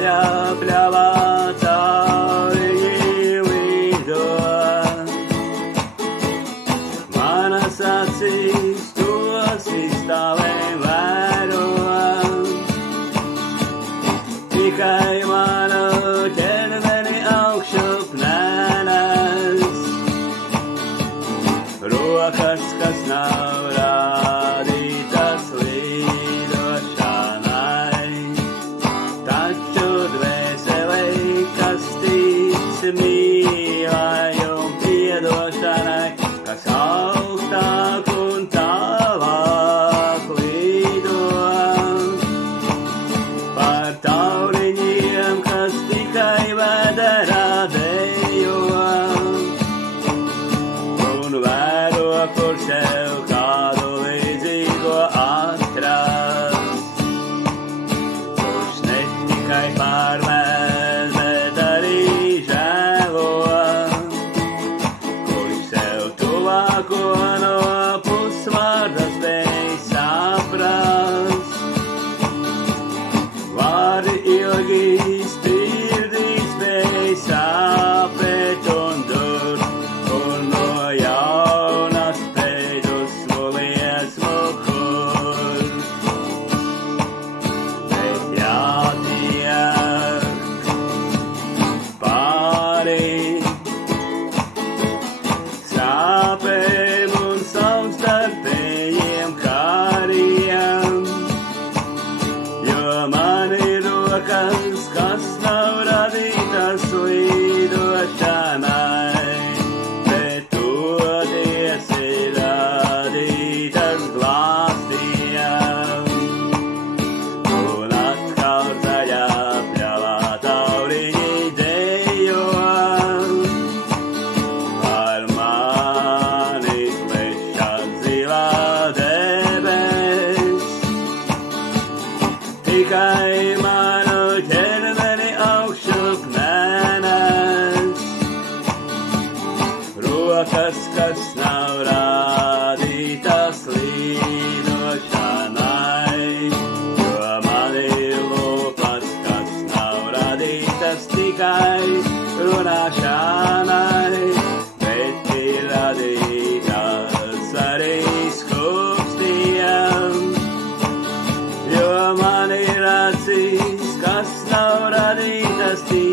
zaļa pļavā cauri lido. Manas acīs tos iztālēm vēro, tikai manu ķermeni augšup nenes. Rokas, kas nav rādītas lidošanai, taču dvēselei, kas tic mīlai un piedošanai, kas augstāk un tālāk lido. Par tauriņiem, kas tikai vēderā dejo, un vēro, kur sev kādu līdzīgo atrast, kurš ne tikai pārmēr, bet arī žēlo, kurš sev tuvāko no pusvārda spēj saprast. Vārdi ilgi spirdīt spēj sāpēt un dur, un no jauna spēj dusmolies mukur. Bet jātiek pāri sāpēm un savstarpējiem kāriem, jo man ir rokas, kas nav radītas lidošanai, bet toties ir radītas glābtiem. Un atkal zaļā pļavā tauriņi dejo, par mani plešas zilā debes, tikai manu ķermeni augšup nenes. Rokas, kas nav rādītas lidošanai, jo man ir lūpas, kas nav radītas tikai runāšanai, bet ir radītas arī skūpstiem. Jo man ir acīs, kas nav radītas tikai